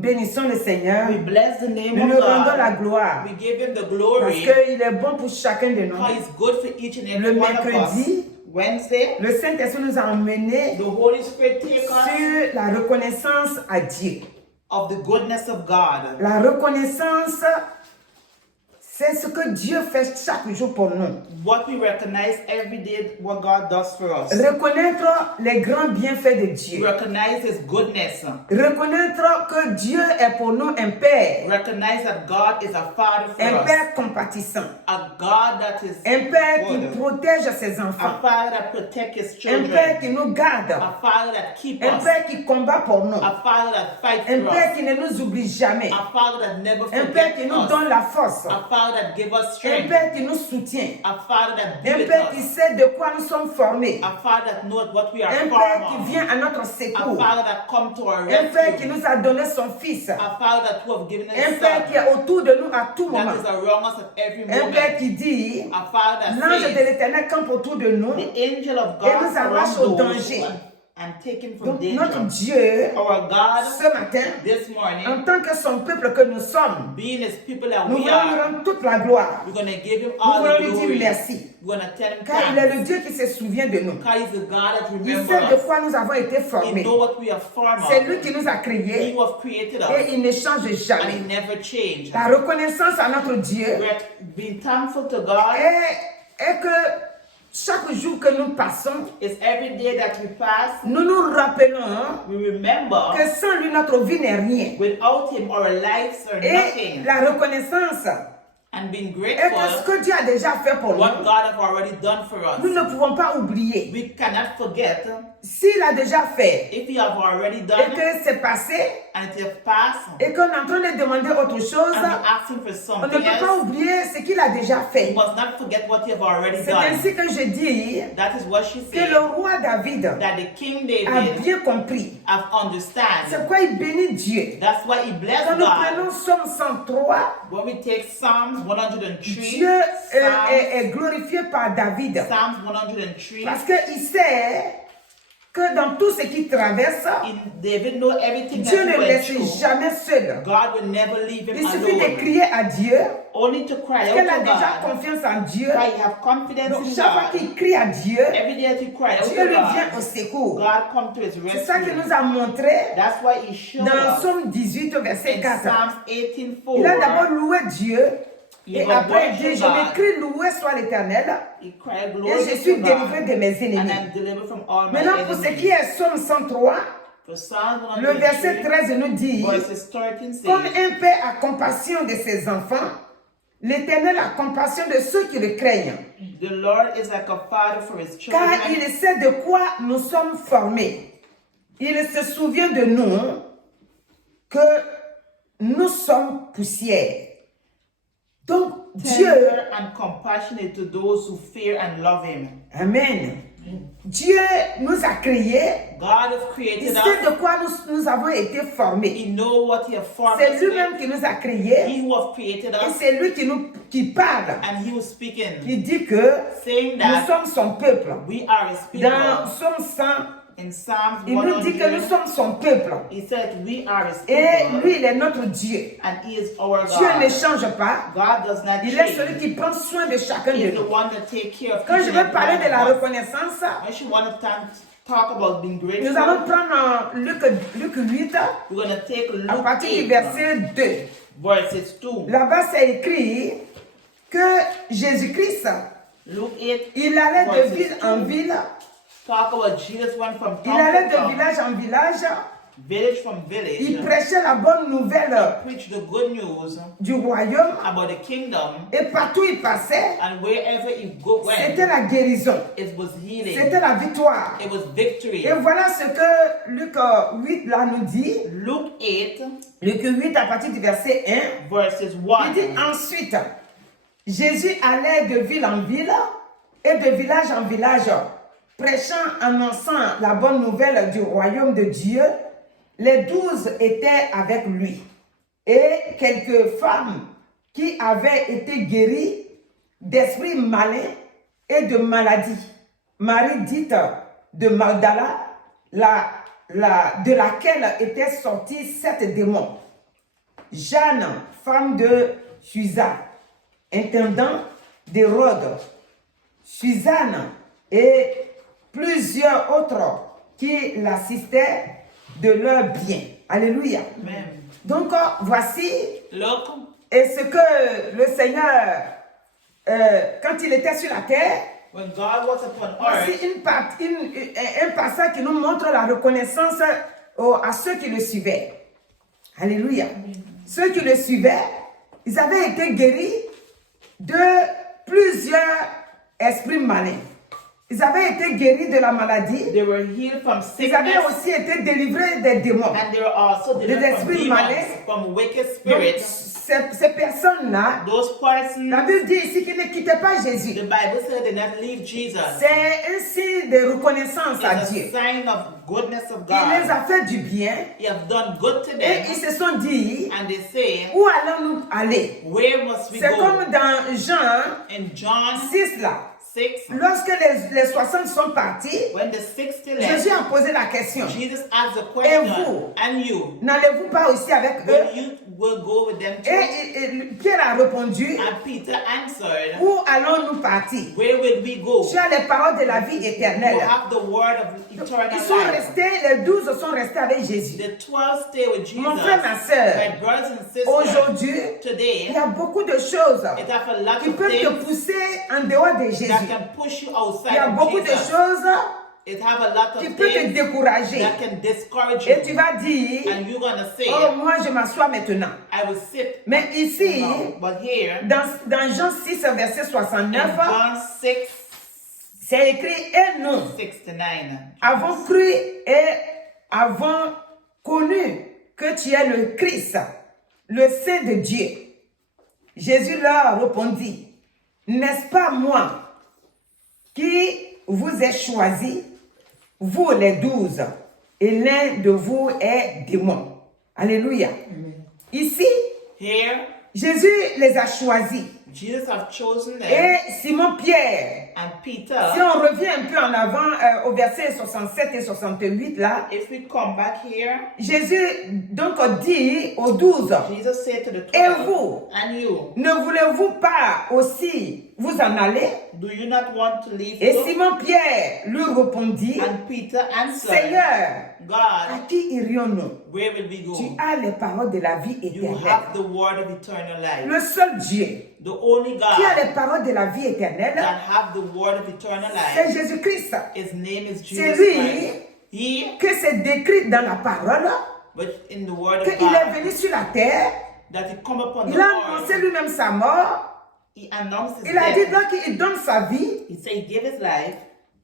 Bénissons le Seigneur. We bless the name Nous of lui rendons la God. gloire. We give him the Parce glory qu'il est bon pour chacun de nous. because he's good for each and Le every one of us. mercredi, Wednesday, le Saint-Esprit nous a emmenés the Holy Spirit take us sur la reconnaissance à Dieu. of the goodness of God. La reconnaissance, c'est ce que Dieu fait chaque jour pour nous. What we recognize every day, what God does for us. Reconnaître les grands bienfaits de Dieu. Recognize his goodness. Reconnaître que Dieu est pour nous un Père. Recognize that God is a father for Un us. Père compatissant. A God that is Un Père qui good. protège ses A enfants. father that protects his Un Père children. qui nous garde. A father that keeps Un us. Père qui combat pour nous. A father that fights Un for Père us. qui ne nous oublie jamais. A father that never Un Père qui forgets nous us. donne la force. A father that gives us Un strength. Père qui nous soutient. A father that Un builds Père qui us. sait de quoi nous sommes formés. A father that knows what we are Un formed Père qui of. vient à notre A secours. father that comes to our Un Père qui rescue. nous a donné son Fils. A father that who have given us Un a Père son qui est autour de nous à tout moment. that is around us at every Un Père moment. qui dit, A father that l'ange de says, l'Éternel campe autour de nous. the angel of Et God nous arrache surrounds au those danger. and take him from Donc notre danger. Dieu, Our God, ce matin, this en morning, tant que son peuple que nous sommes, being his people that nous we voulons lui are, rendre toute la gloire. we're going to give him Nous all voulons the lui dire glory. merci. We're going to tell him Car il est thanks. le Dieu qui se souvient de nous. Because he's the God that Il remembers sait de us. quoi nous avons été He formés. knows what we are formed C'est of. lui qui nous a He créés who have created us. et il ne change And he jamais. never changed. La reconnaissance à notre Dieu We're being thankful to God. est que chaque jour que nous passons, It's every day that we pass, nous nous rappelons we remember que sans lui, notre vie n'est rien. without him our lives are Et nothing. la reconnaissance And being est que ce grateful que Dieu a déjà fait pour what nous, God have already done for nous us. ne pouvons pas oublier. We cannot forget S'il a déjà fait if he have already et done it que c'est passé and it have passed et qu'on est en train de demander autre chose, and we ask him for on ne something peut pas else, oublier ce qu'il a déjà we fait. must not forget what he have already C'est done. ainsi que je dis That is what she que said. le roi David That the King a David bien compris. have understand. C'est pourquoi il bénit Dieu. That's why he blessed Quand nous God. prenons Somme 103, When we take Psalms 103, Dieu est glorifié par David. Psalms 103, Parce qu'il sait que dans tout ce qu'il traverse, David know everything Dieu that ne he went laisse through. jamais seul. God will never leave him Il suffit de alone. crier à Dieu, Only to cry parce out qu'elle a to déjà God. confiance en Dieu. Why you have confidence Donc in chaque fois God. qu'il crie à Dieu, Every day that you cry out Dieu to lui vient God, au secours. God come to his C'est ça qu'il rescue. nous a montré That's why he showed dans us Somme 18, verset in 4. Psalms 18:4. Il a d'abord loué Dieu, Il et va après il dit, worship je God. m'écris, loué soit l'Éternel, He cried et glory je to suis God, délivré de mes and ennemis. I'm delivered from all my Maintenant, pour ce qui enemies. est Somme 103, For Psalms le verset 103, 13 nous dit, verses 13 comme says, un père a compassion de ses enfants, l'Éternel a compassion de ceux qui le craignent. the Lord is like a father for his Car children. il sait de quoi nous sommes formés. Il se souvient de nous que nous sommes poussière. Donc, Dieu, Tender and compassionate to those who fear and love him. Amen. Dieu nous a créés. God has Il created sait us. de quoi nous avons été formés. He knows what he has formed C'est us lui-même with. qui nous a créés. He who has created Et us, c'est lui qui parle. and he was speaking, Il dit que saying nous that sommes son peuple. we are his people. Dans Somme 100, In Psalms il nous dit que nous 100, sommes son peuple. he said we are his Et people, lui, il est notre Dieu. and he is our Dieu ne God. change pas. God does not Il est celui change. qui prend soin de chacun He de is the nous. one that takes care of Quand each je and vais every parler one de la of us. reconnaissance, When she want to talk about being nous grateful, allons prendre Luc 8 we're going to take à Luke partir du 8, verset 2. verses 2. Là-bas, c'est écrit que Jésus-Christ, Luke 8, il allait de verses ville en 2. ville, Talk about Jesus went from il town allait to de town, village en village, village from il village, prêchait la bonne nouvelle preach the good news du royaume, about the kingdom, et partout où il passait, and wherever he c'était went, la guérison, it was healing, c'était la victoire. it was victory. Et voilà ce que Luc 8 là nous dit. Luke 8, Luc 8 à partir du verset 1. verses Il 1. dit ensuite, Jésus allait de ville en ville et de village en village, prêchant, annonçant la bonne nouvelle du royaume de Dieu. Les 12 étaient avec lui. Et quelques femmes qui avaient été guéries d'esprits malins et de maladies. Marie dite de Magdala, de laquelle étaient sortis 7 démons. Jeanne, femme de Susa, intendant d'Hérode, Suzanne et plusieurs autres qui l'assistaient de leurs biens. Alléluia. Amen. Donc, voici Look, et ce que le Seigneur, quand il était sur la terre, when God was upon voici earth, un passage qui nous montre la reconnaissance à ceux qui le suivaient. Alléluia. Ceux qui le suivaient, ils avaient été guéris de plusieurs esprits malins. Ils avaient été guéris de la maladie. they were healed from Ils avaient sickness, aussi été délivrés des démons. and they were also Des delivered from esprits demons, malais. from wicked Donc, spirits. ces personnes-là, Those persons, la Bible dit ici qu'ils ne quittaient pas Jésus. the Bible said, did not leave Jesus. C'est un signe de reconnaissance à It's a Dieu. sign of goodness of Il les God. a fait du bien He have done good to et them, ils se sont dit, and they say, où allons-nous aller? where must we C'est go? comme dans Jean In John 6 là. 6, Lorsque les 60 sont partis, when the 60 Jésus left, a posé la question. Jesus asked the Et question, vous? and you, N'allez-vous pas aussi avec eux? will you will go with them too? Et Pierre a répondu, And Peter answered, où allons-nous partir? where will we go? Tu as les paroles de la vie You éternelle. have the word of eternal Ils sont life. restés, les 12 sont restés avec Jésus. The 12 stay with Jesus. Mon frère, ma soeur, My brothers and sisters, aujourd'hui, il today, y a beaucoup de choses it has a lot qui of peuvent te things pousser en dehors de Jésus. that can push you Il y a outside beaucoup of de Jesus. choses It have a lot qui of peuvent te things décourager. that can discourage Et tu you. vas dire, And you're going to say, oh, moi je m'assois maintenant. I will sit. Mais ici, No. But here, dans Jean 6, verset in 69, John 6, c'est écrit, et nous 69, avons cru et avons connu que tu es le Christ, le Saint de Dieu. Jésus leur répondit, n'est-ce pas moi qui vous ai choisi, vous les 12, et l'un de vous est démon. Alléluia. Ici, here, Jésus les a choisis. Jesus have chosen them, Et Simon-Pierre, and si Peter, on revient un peu en avant au verset 67 et 68 là, if we come back here, Jésus donc dit aux 12, Jesus said to the et 12, vous, and you, ne voulez-vous pas aussi vous en aller? do you not want to leave Et too? Simon-Pierre lui répondit, And Peter answered, Seigneur, à God, qui irions-nous? where will we Tu go? as les paroles de la vie You éternelle. have the word of eternal life. Le seul Dieu The only qui a God les paroles de la vie éternelle, that have the word of eternal c'est life. Jésus-Christ. His name is C'est Jesus lui Christ. He, que c'est décrit dans la parole but in the word of qu'il est God, venu sur la terre. that he come upon the Il a annoncé earth, lui-même sa mort. he announced his Il a dit death. donc qu'il donne sa vie He said he gave his life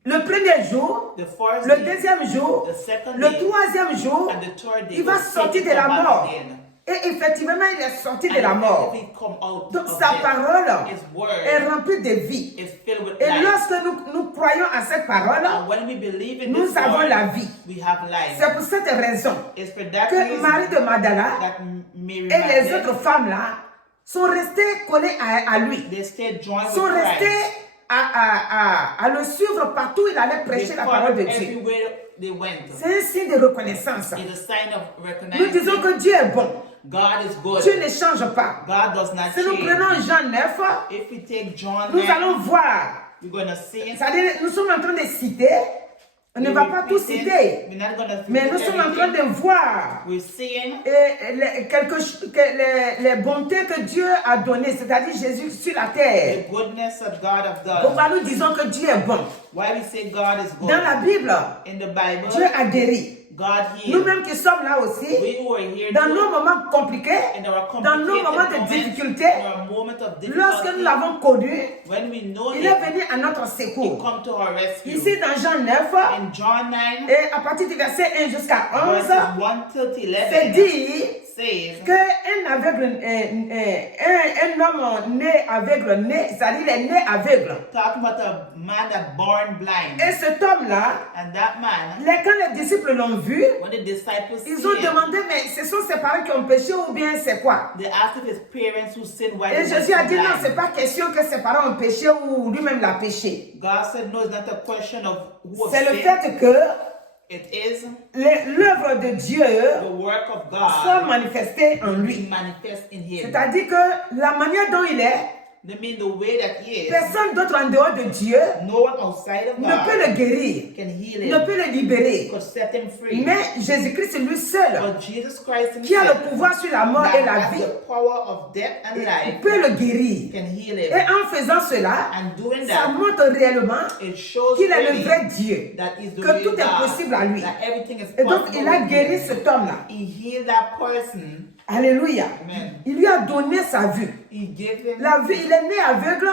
le premier jour, the first le day, deuxième jour, the second le day, troisième jour. and the third day. Il va was sortir taken de la from us mort. again. Et effectivement, il est sorti de And la mort. effectively come out Donc of sa death. parole His est word remplie de vie. is filled with Et life. lorsque nous croyons à cette parole, And when we believe in nous this avons word, la vie. we have life. C'est pour cette raison It's for that que reason Marie de Magdala that Mary et les Magdalene, autres femmes là sont restées collées à lui, they stayed joined with sont restées Christ. à le suivre partout où il allait They prêcher la parole de followed Dieu. everywhere they went. C'est un signe de reconnaissance. It's a sign of Nous disons recognizing que Dieu est bon. God is good. Dieu ne change pas. God does not Si nous change. prenons Jean 9, If we take John nous 9, allons voir. we're going to see. C'est-à-dire, nous sommes en train de citer. On ne va pas tout citer. We're not going to Mais nous sommes en train de voir We're seeing les bontés que Dieu a données, c'est-à-dire Jésus sur la the terre. goodness of God of God. Pourquoi nous disons que Dieu est bon? Why we say God is good. Dans la Bible, In the Bible, Dieu a guéri. God healed. Nous-mêmes qui sommes là aussi, We who are here dans too, nos moments compliqués, in our dans nos complicated moments de moments, difficulté, in our moment of lorsque nous difficulty, l'avons connu, when we know il est Him, venu à notre He secours. come to our rescue. Ici dans Jean 9, In John 9, et à partir du verset 1 jusqu'à 11, verses 1 till c'est 11, dit says, qu'un aveugle, un homme né aveugle, c'est-à-dire il est né aveugle. talking about a man that born blind. Et cet homme-là, And that man, quand les disciples l'ont vu, when the disciples ils see ont him, demandé, mais ce sont ses parents qui ont péché ou bien c'est quoi? they asked if his parents who sinned why Et he was Jésus a dit, non, blind. c'est pas question que ses parents ont péché ou lui-même l'a péché. God said, no, it's not a question of who C'est le sinned. fait que It is l'œuvre de Dieu the work of soit God manifestée en to lui. manifest in him. C'est-à-dire que la manière dont il est, That means the way that he is, personne d'autre en dehors de Dieu no one outside of ne peut God le guérir, can heal ne him, peut le libérer. could set him free. Mais Jésus-Christ, c'est lui seul But Jesus Christ qui a le himself, pouvoir sur la mort that et la has vie. the power of death and Il life, peut le guérir. can heal Et him. en faisant cela, And doing ça that, montre réellement it shows qu'il est le really vrai Dieu, that is the que real tout est God, possible à lui. that everything is Et donc, possible il a with guéri him. cet homme-là. He healed that person. Alléluia. Amen. Il lui a donné sa vue. He gave him La vue, il est né aveugle.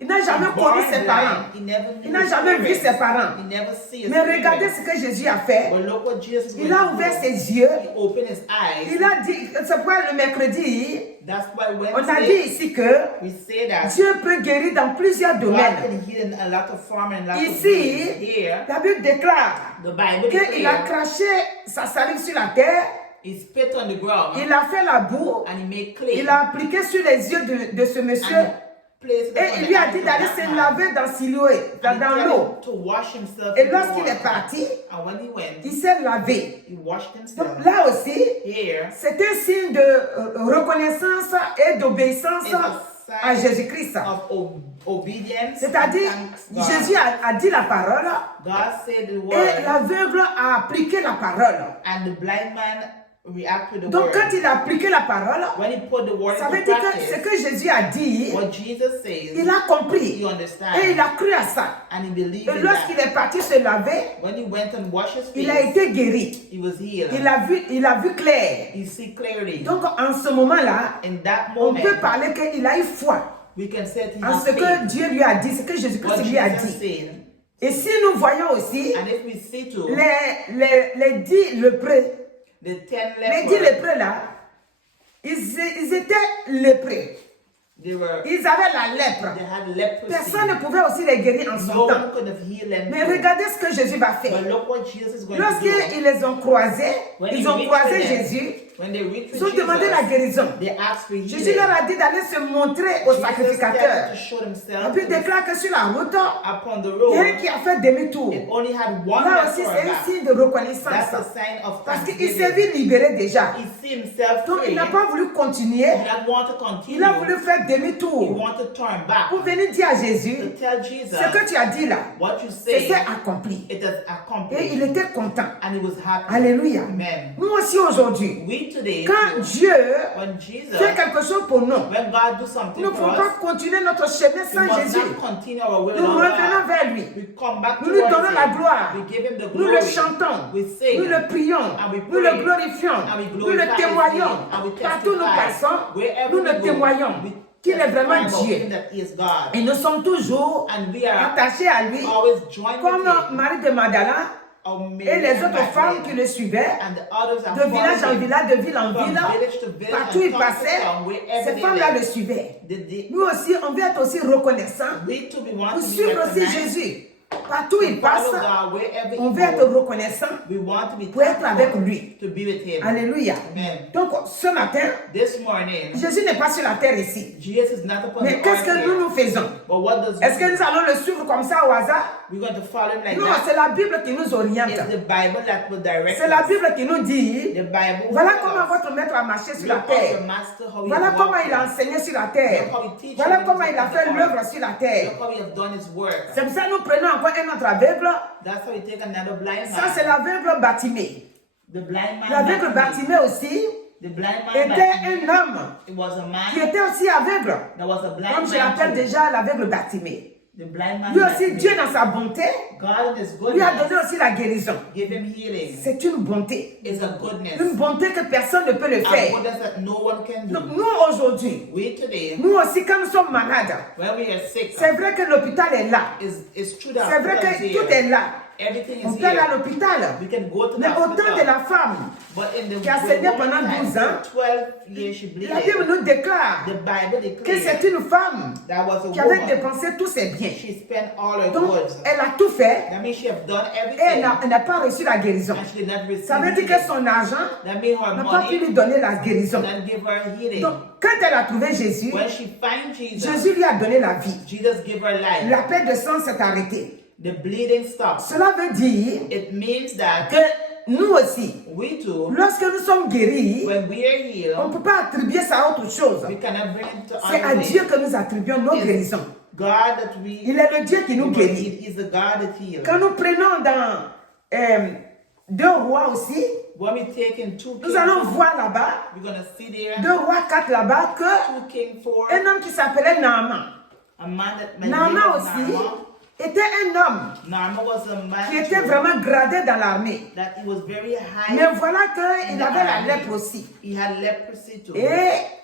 Il n'a jamais connu ses parents. He never knew Il n'a his jamais vu parents. ses parents. He never see his Mais regardez parents. ce que Jésus a fait. But look what Jesus Il went a to ouvert do. ses yeux. He opened his eyes. Il a dit, c'est pourquoi le mercredi, That's why on a dit Wednesday ici que we say that Dieu peut guérir dans plusieurs God domaines. can heal in a lot of form and a lot of Ici, ways. Here, la Bible déclare the Bible qu'il a declares craché sa salive sur la terre, he spit on the ground il a fait la boue, and he made clay. il a appliqué sur les yeux de ce monsieur and placed it et upon il the lui a eyes dit of d'aller that se man. laver dans Siloé, And he dans told l'eau. him to wash himself Et in the lorsqu'il est water. parti, And when he went, il s'est lavé. he washed Donc himself. là aussi, Here c'est un signe de reconnaissance et d'obéissance is a à sign Jésus-Christ. of obedience. C'est-à-dire, and thanks God. Jésus a dit la parole God said the et word, l'aveugle a appliqué la parole. and the blind man reacted to the Donc word. quand il a appliqué la parole, When he put the word ça into veut dire que practice, ce que Jésus a dit, what Jesus says, il a compris he understands, et il a cru à ça. and he believed Et in lorsqu'il that. est parti se laver, When he went and washed his il a face, été guéri. he was healed. Il a vu clair. He see clearly. Donc en ce moment-là, In that on moment, peut parler qu'il a eu foi we can say he en has ce que faith. Dieu lui a dit, ce que Jésus-Christ What lui a Jesus dit. said. Et si nous voyons aussi And if we see too, les 10 lépreux, the 10 les 10 lepers, lépreux là, ils étaient lépreux. they were, Ils avaient la lèpre. they had leprosy. Personne ne pouvait aussi les guérir en son No temps. one could have healed them. Mais too. regardez ce que Jésus va faire. But look what Jesus is going to do. Lorsqu'ils les ont croisés, When ils he ont reached croisé them, Jésus, when they reached ils ont demandé la Jesus, guérison. they asked for Jésus healing. leur a dit d'aller se montrer au Jesus sacrificateur. started to show Et himself puis il déclare que sur la route, upon the il y a un road. qui a fait demi-tour. It only had one Là left aussi, for c'est un back. signe de reconnaissance. That's a sign of Parce qu'il s'est thanksgiving. vu libéré déjà. He see himself Donc free. il n'a pas voulu continuer. He didn't want to continue. Il a voulu faire He demi-tour wanted to turn back. pour venir dire à To Jésus, tell Jesus ce que tu as dit là, what you c'est say, accompli. it is Et accomplished. il était content. And he was happy. Alléluia. Amen. Nous aussi aujourd'hui, We today, quand too, Dieu when Jesus, fait quelque chose pour nous, when God do nous something ne for pouvons us, pas continuer notre chemin we sans must Jésus. not continue our will Nous without revenons God. vers lui. We come back Nous lui towards donnons la him. gloire. We give him the Nous glory. le chantons. We sing. Nous le prions. And we Nous pray. le glorifions. And we Nous le glorify his témoignons. name. And we Partout nous testify. passons, Wherever nous we le go, témoignons we qu'il est vraiment testify about Dieu. him that he is God. Et nous sommes toujours And we are attachés à lui, always joined comme with him. Marie de Magdala Or Mary et les and autres femmes Magdalene. qui le suivaient. And the others are De village en following him. village, de ville en From ville, village to village partout and il town to passait, town, wherever ces they femmes-là le went. suivaient. They- Nous aussi, on veut être aussi reconnaissants We too, we want pour to be suivre aussi recognized. Jésus. Partout où il passe, Follow God wherever on he veut être goes. reconnaissant We want to be pour être avec thankful lui. to be with him. Alléluia. Amen. Donc, ce matin, This morning, Jésus n'est pas sur la terre ici. Jesus is not upon Mais the qu'est-ce que earth nous here. nous faisons? But what does Est-ce que we do? nous allons le suivre comme ça au hasard? We're going to follow him like Non, that? c'est la Bible qui nous oriente. It's the Bible that will direct C'est la us. Bible qui nous dit, The Bible will voilà tell comment us. votre maître a marché sur la Look how terre. your master, how he Voilà has comment walked. il a enseigné sur la terre. Look how he teaches Voilà us comment il a on fait the l'œuvre earth. sur la terre. Look how he has done his work. C'est pour ça que nous prenons encore un autre aveugle. That's how we take another blind Ça, man. c'est l'aveugle Bartimée. The blind man. L'aveugle Bartimaeus. Bartimée aussi The blind man. était Bartimaeus. un homme It was a qui man était aussi aveugle. that was a blind Comme je man. l'appelle too. déjà l'aveugle Bartimée. The blind man. Lui aussi, Bartimaeus. Dieu dans sa bonté, God in his lui a goodness donné aussi la guérison. give him healing. C'est une bonté. It's a goodness. Une bonté que personne ne peut le A faire. goodness that no one can do. Donc, nous aujourd'hui, We today, nous aussi, quand nous sommes malades, when we are sick, c'est vrai que l'hôpital est là. it's true that C'est vrai hospital que is tout here. est là. Everything On is peut aller à here. l'hôpital. We can go to the Mais au temps hospital. de la femme, But in the qui a saigné woman pendant time, 12 ans, 12 years she bleeded. la Bible nous déclare The Bible que declares c'est une femme that was a qui avait woman. dépensé tous ses biens. She spent all her Donc, goods. elle a tout fait That means she have done et elle everything. n'a pas reçu la guérison. And she did not receive Ça veut dire que healing. son argent That means her n'a pas pu money lui donner la guérison. did not give her healing. Donc, quand elle a trouvé Jésus, When she find Jesus, Jésus lui a donné la vie. Jesus give her life. L'appel de sang s'est arrêté. the bleeding stops. Cela veut dire It means that que nous aussi, we too, lorsque nous sommes guéris, when we are on ne healed, peut pas attribuer ça à autre chose. we cannot bring it to C'est à other Dieu things. que nous attribuons nos guérisons. God that we Il est le Dieu qui nous guérit. He is the God that heals. Quand nous prenons dans 2 Rois aussi, When we take in 2 nous Kings, allons voir là-bas, we're going to see there 2 Rois 4 là-bas, que 2 Kings 4, un homme qui s'appelait Naaman. a man that by the name Naaman of aussi Naaman. était un homme Naaman was a man qui était too, vraiment gradé dans l'armée. that he was very high. Mais voilà qu'il avait la lèpre aussi. He had leprosy too. Et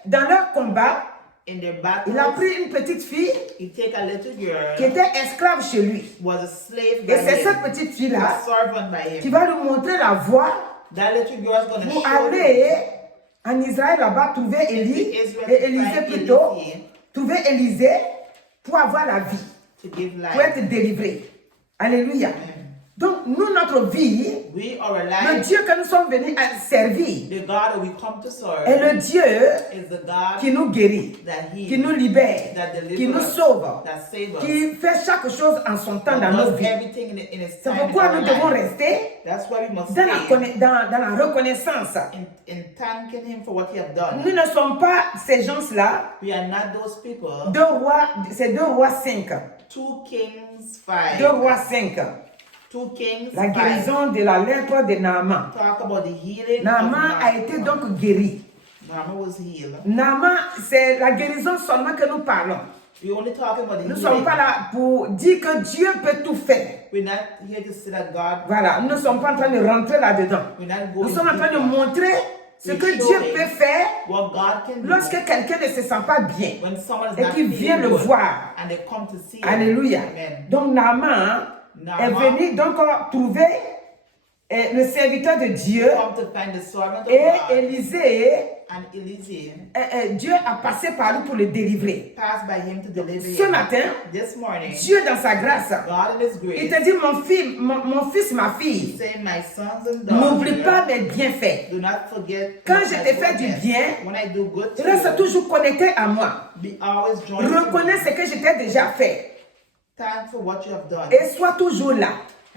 dans leur combat, In their battle, il a pris une petite fille he take a little girl, qui était esclave chez lui. was a slave by Et c'est him, cette petite a fille-là servant by qui him. va lui montrer la voie That little girl is going to pour show aller him en Israël là-bas, trouver Élie, Israel et to Élisée find plutôt, Élisée. trouver Élisée pour avoir la vie, to give pour life. être délivré. Alléluia. Donc, nous, notre vie, We are le alive. Dieu que nous sommes venus à servir The God that we come to serve est le Dieu is the God qui nous guérit, that qui heals, nous libère, that delivers qui nous us, sauve, that saves us, qui fait chaque chose en son temps dans that nos does vies. everything in His C'est time in pourquoi our nous devons life. rester That's why we must dans stay dans la reconnaissance. in thanking Him for what He has done. Nous ne sommes pas ces gens-là. We are not those people. C'est 2 Rois 5. 2 Kings 5. 2 Rois 5. 2 Kings La 5. guérison de la lèpre de Naaman. Talk about the healing. Naaman of a été donc guéri. Naaman was healed. Naaman, c'est la guérison seulement que nous parlons. We're only talking about the Nous ne healing. sommes pas là pour dire que Dieu peut tout faire. We're not here to say that God. Voilà, nous ne sommes pas en train de rentrer là-dedans. We're not Nous going sommes en train de deeper. montrer ce que We're Dieu showing peut faire what God can do lorsque quelqu'un ne se sent pas bien when someone is et not qu'il vient feeling le good voir. and they come to see him. Alléluia. Amen. Donc Naaman est Naaman venu donc trouver le serviteur de Dieu come to find the servant of et God, Élisée. and Élisée Dieu a passé par lui pour le délivrer. passed by him to deliver Ce him. matin, This morning, Dieu dans sa grâce, God in His il grace, te dit mon fils, ma fille, saying, my sons and n'oublie daughters, pas mes bienfaits. do not forget Quand what je I te fais do du again. bien, When I do good to reste you, toujours connecté à moi. be always joyful. Reconnais ce que je t'ai déjà fait Thank for what you have done. et sois toujours là.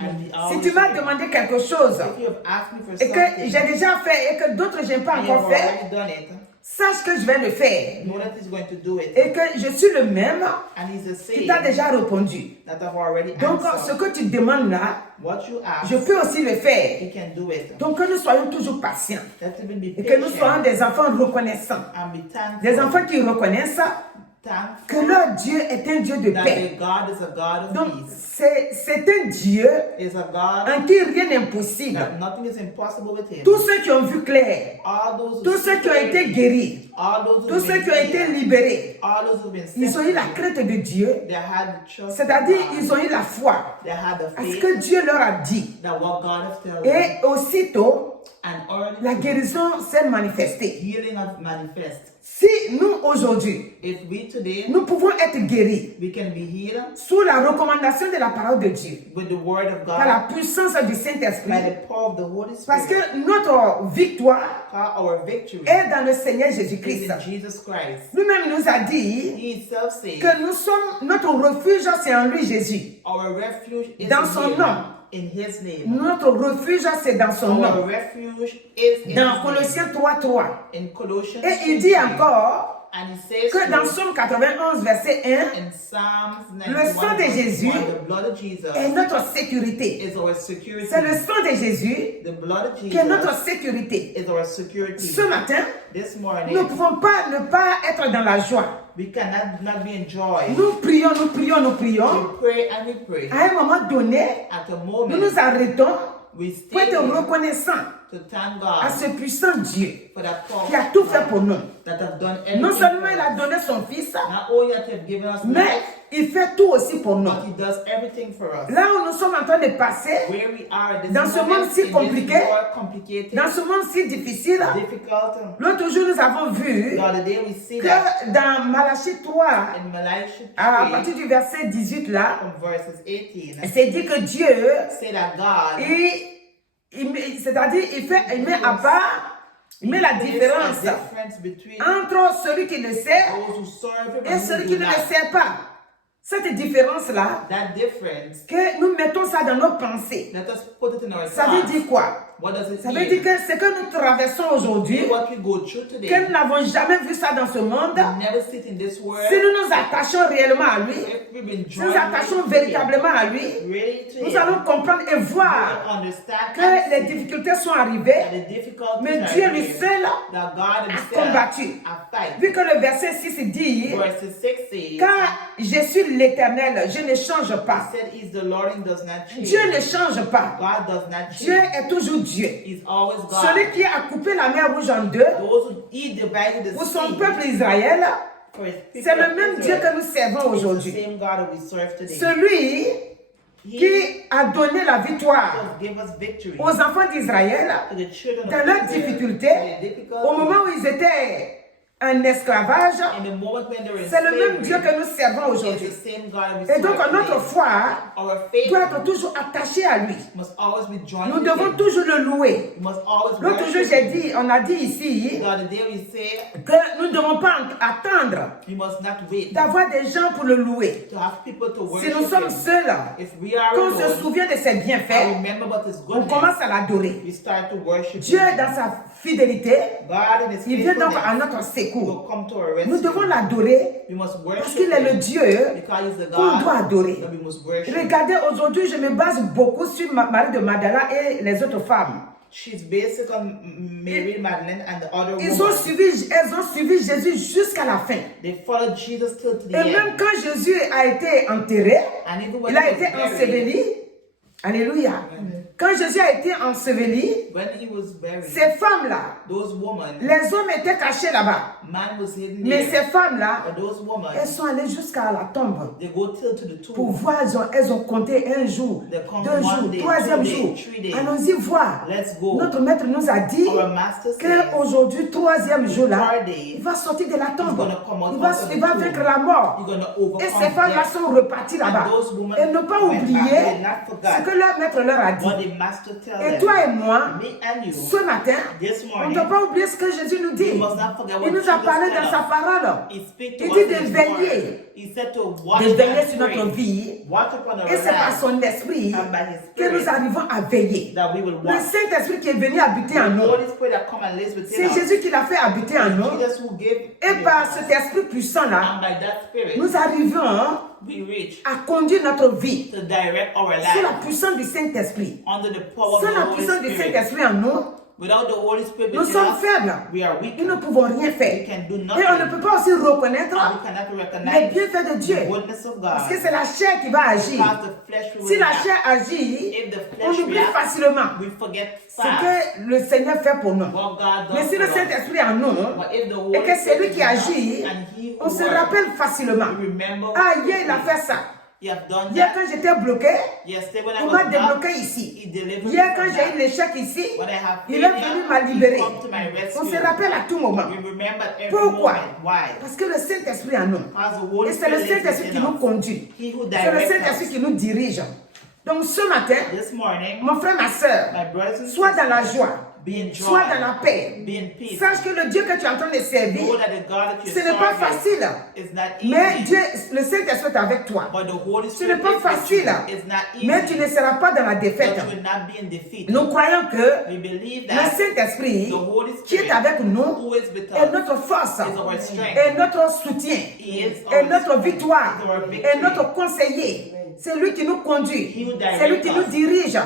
And be Si always tu m'as there. demandé quelque chose If you have asked me for et que something, j'ai déjà fait et que d'autres n'ont pas and you have encore fait, already done it, sache que je vais le faire know that He's going to do it. et que je suis le même And He's the qui same t'a déjà répondu. that I've already Donc, ce answered. que tu demandes là, What you ask, je peux aussi le faire. He can do it. Donc, que nous soyons toujours patients Let even be et que nous patient soyons des enfants reconnaissants. and be thankful. Des enfants qui reconnaissent que Thankful leur Dieu est un Dieu de that paix. their God is a God of Donc, peace. c'est un Dieu Is a God en qui rien n'est impossible. that nothing is impossible with Him. Tous ceux qui ont vu clair, All those who tous ceux qui ont été guéris, all those tous who've ceux been qui ont été healed, libérés, all those who've been ils ont eu la set free, crainte de Dieu, they had the trust c'est-à-dire of God. ils ont eu la foi They had the à ce faith que Dieu leur a dit. that what God has told them. Et aussitôt, And early la guérison s'est manifestée. healing of manifest. Si nous, aujourd'hui, If we today, nous pouvons être guéris we can be healed sous la recommandation de la parole de Dieu, with the word of par la God, puissance du by Saint-Esprit, the power of the Holy parce Spirit. que notre victoire Because our victory est dans le Seigneur is Jésus-Christ. in Jesus Christ. Lui-même nous a dit He himself said, que nous sommes, notre refuge, c'est en lui, Jésus. our refuge is Dans in son him, nom. in His name. Notre refuge, c'est dans son Our nom. refuge is in Dans His Colossiens name. 3:3. In Colossians Et il dit 3:3. encore And he says que dans so Psaume 91, verset 1, in Psalms le sang de 91, Jésus the blood of Jesus est notre sécurité. is our security. C'est le sang de Jésus The blood of qui est notre Jesus sécurité. is our security. Ce matin, This nous ne morning, pouvons pas ne pas être dans la joie. we cannot not be in joy. Nous prions, nous prions, nous prions. We pray and we pray. À un moment donné, At a nous moment, nous arrêtons we pour stay être here reconnaissants to thank à God ce puissant Dieu for that power qui a tout fait pour nous. that have done Non everything seulement for il a us. donné son fils, Not only that He has given us mais life, il fait tout aussi pour nous. but He does everything for us. Là où nous sommes en train de passer, Where we are, this dans ce moment, monde si in this compliqué, world complicated, dans ce monde si difficile, difficult. l'autre jour nous avons vu The other day we see that que dans Malachie 3, in Malachi à 3, partir du verset 18 là, from verses 18, c'est dit que Dieu, say that God c'est-à-dire il met à part, il met la différence difference between entre celui qui le sait those who serve Him et and celui who qui do ne le not. sait pas. Cette différence-là, That difference, que nous mettons ça dans nos pensées. let us put it in our Ça veut thoughts. dire quoi? What does it Ça veut mean? dire que ce que nous traversons aujourd'hui, What we go through que today, nous n'avons jamais vu ça dans ce monde, we never sit in this world. si nous nous attachons réellement à lui, If we've been si nous joined attachons with him, véritablement à lui, ready to nous him, allons comprendre et voir we'll understand que and les see difficultés sont that arrivées, the difficulties mais are Dieu lui here, seul that God a himself combattu. a fight. Vu que le verset 6 dit, Verse 6 says, car je suis l'Éternel, je ne change pas. said is the Lord and does not change. Dieu ne change pas. God does not Dieu change. est toujours Dieu. He's always God. Celui qui a coupé la mer rouge en deux, Those who he divided the pour son sea peuple Israël, for his people c'est le of même Dieu Israel. que nous servons It's the aujourd'hui. same God that we serve today. Celui He qui a donné la victoire does give us victory aux enfants d'Israël to the children of dans leurs Israel, difficultés, in their difficulties, au moment où ils étaient en esclavage. in the moment when they were in C'est le même slavery. Dieu que nous servons It's aujourd'hui. the same God that we Et serve donc notre today. foi Our faith doit être toujours attachée à lui. must always be joined Nous with devons him. toujours le louer. We must always L'autre jour, worship j'ai him. dit, on a dit ici The other day we say que nous ne devons pas attendre we must not wait d'avoir des gens pour le louer. to have people to Si worship nous sommes him. seuls, If we are qu'on se alone, souvient de ses and bienfaits, remember about his on goodness, commence à l'adorer. we start to worship Dieu, him. dans sa fidélité, God in his il vient donc à faithfulness notre secours. will come to our Nous rescue. devons l'adorer We must parce worship qu'il est le him Dieu because he's the qu'on doit God adorer. that we must worship. Regardez, aujourd'hui, je me base beaucoup sur Marie de Magdala et les autres femmes. She's based on Mary Magdalene and the other Elles woman. ont suivi Jésus jusqu'à la fin. They followed Jesus till to the Et même end. quand Jésus a été enterré, And even when il a he été was buried, enseveli. Alléluia. Quand Jésus a été enseveli, when he was buried, ces femmes-là, those women, les hommes étaient cachés là-bas. man was hidden Mais there. ces femmes-là, But those women, elles sont allées jusqu'à la tombe. they go till to the Pour tomb. voir, elles ont compté un jour, They come 2 one jours, day, 3e 2 days, jour. 3 days. Allons-y voir. Let's go. Notre maître nous a dit Our master says qu'aujourd'hui, 3e jour-là, third day, il va sortir de la tombe. gonna come out Il va, of the il va tomb. vaincre la mort. you're going to Et overcome ces femmes-là death. sont reparties là-bas. And those women Elles n'ont pas went back, oublié they did not forget ce que leur maître leur a dit. what the master tell Et them. toi et moi, Me and you, ce matin, this on ne morning, doit pas oublier ce que Jésus nous dit. we must not forget what Il nous a Jesus parlé tell dans us. sa parole. He speak to Il us dit in de his veiller. word. He said to watch De veiller and sur notre pray. vie. Watch upon our Et c'est par lives son esprit and by his que nous spirit arrivons à veiller. that we will Le watch. Saint-Esprit qui est venu habiter en The nous. Holy Spirit that come and lives within C'est us. Jésus qui l'a fait habiter en nous. Jesus who gave Et it par to cet us. esprit puissant-là, And by that spirit, nous arrivons we reach à conduire notre vie to direct our sous la lives puissance du Saint-Esprit. under the power of Sans the la Holy puissance du Spirit. Saint-Esprit en nous, Without the Holy Spirit nous within sommes us, faibles. we are weak. Nous ne pouvons rien We faire. can do Et nothing. on ne peut pas aussi reconnaître And we cannot les recognize bienfaits de Dieu. the goodness of God. Parce que c'est la chair qui va agir. Because the flesh will Si la react. chair agit, If the on flesh oublie reacts, facilement we forget ce fast que le Seigneur fait pour nous. what God Mais does si le for us. Saint-Esprit en nous, But if the et Holy que c'est lui Spirit qui is in agit, us and he on who se works, rappelle facilement. we remember Ah, hier, il a fait ça. he has done Hier, that. quand j'étais bloqué, Yesterday when I il was m'a down, débloqué he ici. delivered me Hier, from quand j'ai eu that. l'échec ici, When I have il est venu failure, m'a libéré. he come to my On se rescue. rappelle à tout moment. We remember at every Pourquoi? moment. Why? Parce que le Saint-Esprit en nous. Because the Holy Et c'est le Spirit lives Saint-Esprit qui within nous us. conduit. He who C'est le directs Saint-Esprit us. qui nous dirige. Donc ce matin, This morning, mon frère, ma soeur, my brothers and sois dans la sisters, joie, be in sois joy, dans la paix. be in peace. Sache que le Dieu que tu es en train de Know servir, that the God that ce you're n'est pas serving facile. is not Mais easy. Dieu, le Saint-Esprit est avec toi. But the Holy Ce Spirit n'est pas is with you. facile. It's not easy. Mais tu ne seras pas dans la défaite. But you will not be in defeat. Nous croyons que We believe le that Saint-Esprit the Holy qui est Spirit avec nous who is with est us notre force, is our strength. est notre soutien, He is est our notre victoire, is our victory. est notre conseiller. C'est lui qui nous conduit, He who directs c'est lui qui nous us. dirige.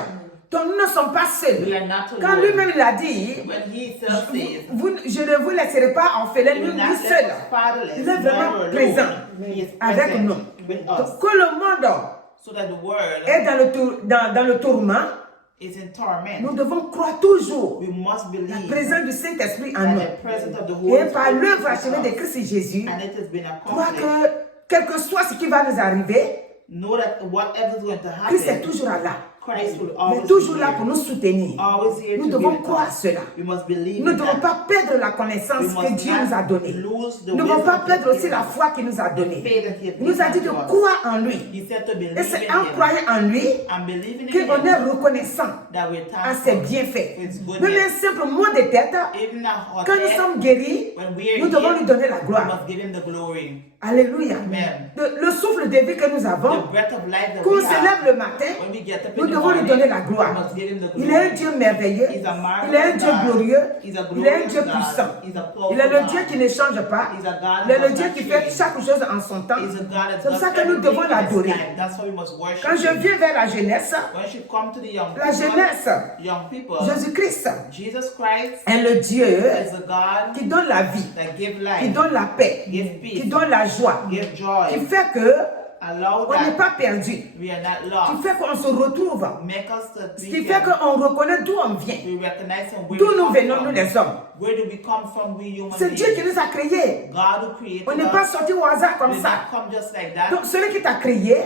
Donc nous ne sommes pas seuls. We are not Quand alone. lui-même l'a dit, When he himself says, je ne vous laisserai pas orphelins, he will lui not seul. let us fatherless, Il est vraiment nor alone. présent He is avec present nous. with us. Donc, que le monde So that the world est dans le tourment, is in torment. nous devons croire toujours We must la believe présence du Saint-Esprit en that nous. the presence of the Et Holy par Spirit l'œuvre is achevée de with us. Christ Jésus, And it has been crois accomplished. que quel que soit ce qui va nous arriver, Know that whatever is going to Christ est happen, toujours là. Christ will Il est always toujours be là here. pour nous soutenir. Always here Nous to devons give it croire us. cela. We must believe Nous ne in devons that. pas perdre la connaissance We que must Dieu nous a not donnée. lose the Nous ne devons wisdom pas He perdre has aussi la given us. foi qu'il nous a donnée. The faith that He has Il nous a dit given de to us. croire en lui. He said to believe Et c'est in en Him croyant en lui and believing in qu'on est Him reconnaissant that we're à ses thankful bienfaits. for His Même un goodness. simple mot de tête, Even our quand nous head, sommes guéris, when we are nous devons lui healed, donner la we gloire. must give Him the glory. Alléluia. Amen. Le souffle de vie que nous The avons, breath of life that quand we on se have, lève le matin, when we get up nous in the devons lui morning, donner la we gloire. must give Him the Il est un glory. Dieu merveilleux. He's a marvelous Il est un Dieu God. glorieux. He's a Il est un glorious Dieu God. puissant. He's a powerful Il est le God. Dieu qui ne change pas. He's a God Il est who le does Dieu not qui fait change. chaque chose en son temps. He's a God that C'est pour does ça que nous everything devons in His l'adorer. time. That's why we must worship Quand je Him. viens vers la jeunesse, When you come to the young la people, jeunesse, young people, Jésus-Christ Jesus Christ est le Dieu is the God qui donne la vie, that gives qui life, donne la paix, give peace, qui donne la joie, give qui joy, fait que allow on n'est that pas perdu, we are not qui lost, fait qu'on se retrouve, make us that ce we qui fait can qu'on reconnaît d'où on vient, we recognize and where d'où we nous come venons, from. nous les hommes. Where do we come from, we human C'est Dieu qui beings? nous a créés. God who created On n'est pas us sorti au hasard comme did ça. not come just like that. Donc celui qui t'a créé,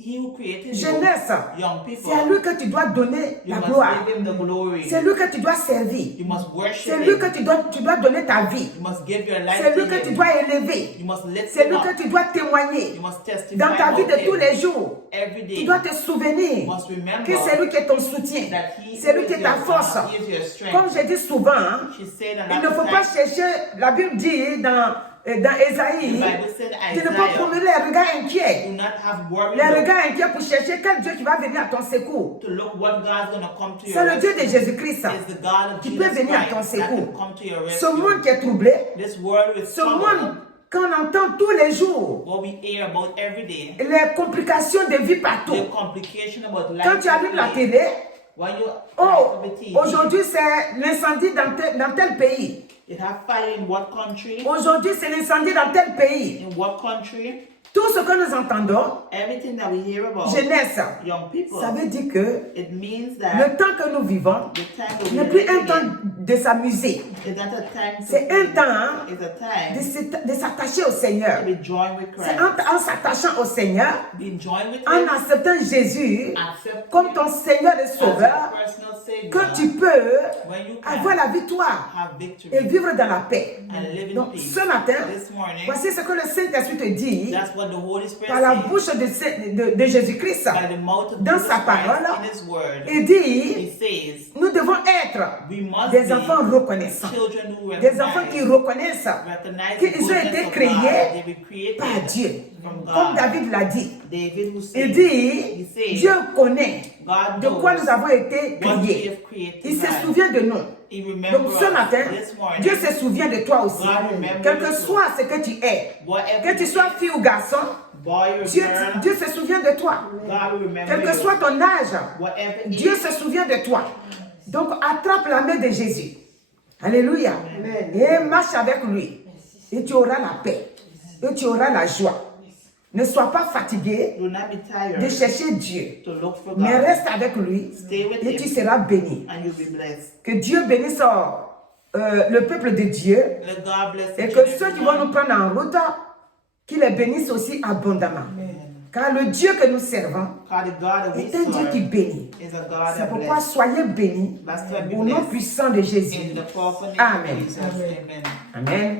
He who created you, jeunesse, young people, c'est à lui que tu dois donner you la must gloire. give Him the glory. C'est lui que tu dois servir. You must worship C'est lui Him. que tu dois donner ta vie. You must give your life C'est to lui que tu Him. dois élever. You must lift C'est Him lui up. que tu dois témoigner. You must testify Dans ta vie about de tous Him les jours, every day. tu dois te souvenir You must remember que c'est lui qui est ton soutien. that He C'est lui is qui est ta your force. God. He is your strength. Comme j'ai dit souvent, hein, She said a il ne lot faut of pas times, chercher, la Bible dit dans the Ésaïe, Bible said tu ne peux pas Isaiah, promener les regards inquiets. do not have worry Les regards inquiets pour chercher quel Dieu qui va venir à ton secours. to look what God's going to come to C'est your le Dieu de rescue. Jésus-Christ It's the God of qui Jesus peut venir à ton Christ that can secours. come to your Ce rescue. monde qui est troublé, This world is ce monde troubled. qu'on entend tous les jours, What we hear about every day, les complications de vie partout. the complication about life. Quand tu allumes la today, télé, when you oh, light up the TV, aujourd'hui c'est l'incendie dans tel pays. it have fire in what country? Aujourd'hui c'est l'incendie dans tel pays. In what country? Tout ce que nous entendons, Everything that we hear about jeunesse, young people, ça veut dire que it means le that temps que nous vivons the time that n'est we plus live un temps in de s'amuser. is not a time to C'est un sin. temps hein, It's a time de s'attacher au Seigneur. to be joined with C'est Christ. en s'attachant au Seigneur, Be joined with en Him, acceptant Jésus accept comme Him ton Seigneur et as Sauveur, your personal Savior, que tu peux when you can avoir la victoire have et victory vivre dans la paix. and live in Donc peace. ce matin, This morning, voici ce que le Saint-Esprit te dit that's what the Holy Spirit par la says bouche de Jésus-Christ. by the mouth of Dans Jesus sa Christ parole, in His Word. Il dit, He says, nous devons être we must des be enfants reconnaissants, children who des enfants qui reconnaissent recognize the qu'ils ont goodness été of God. créés They were created par Dieu. from Comme God. David l'a dit. David who Il said, dit, Dieu connaît God de quoi knows nous avons été what we créés. have created. Il se man. souvient de nous. He remembers Donc ce matin, this morning, Dieu se souvient de toi aussi. God remembers Quel que you. soit ce que tu es, whatever que tu sois fille ou garçon, boy or Dieu, girl, Dieu se souvient de toi. God will remember Quel que you. soit ton âge, Whatever Dieu is, se souvient de toi. Donc attrape la main de Jésus. Alléluia. Et marche avec lui. Et tu auras la paix. Et tu auras la joie. Ne sois pas fatigué do not be tired de chercher Dieu. to look for Mais God, reste avec lui Stay with et him. tu seras béni. and you'll be blessed. Que Dieu bénisse le peuple de Dieu Let God bless et each que and ceux qui every vont one. nous prendre en route, qu'il les bénisse aussi abondamment. Car le Dieu que nous servons God, the God that we est un Dieu qui serve bénit. is a God C'est that pourquoi blesses. soyez bénis That's why be au nom blessed. puissant de Jésus. In the powerful name Amen. of Jesus. Amen. Amen.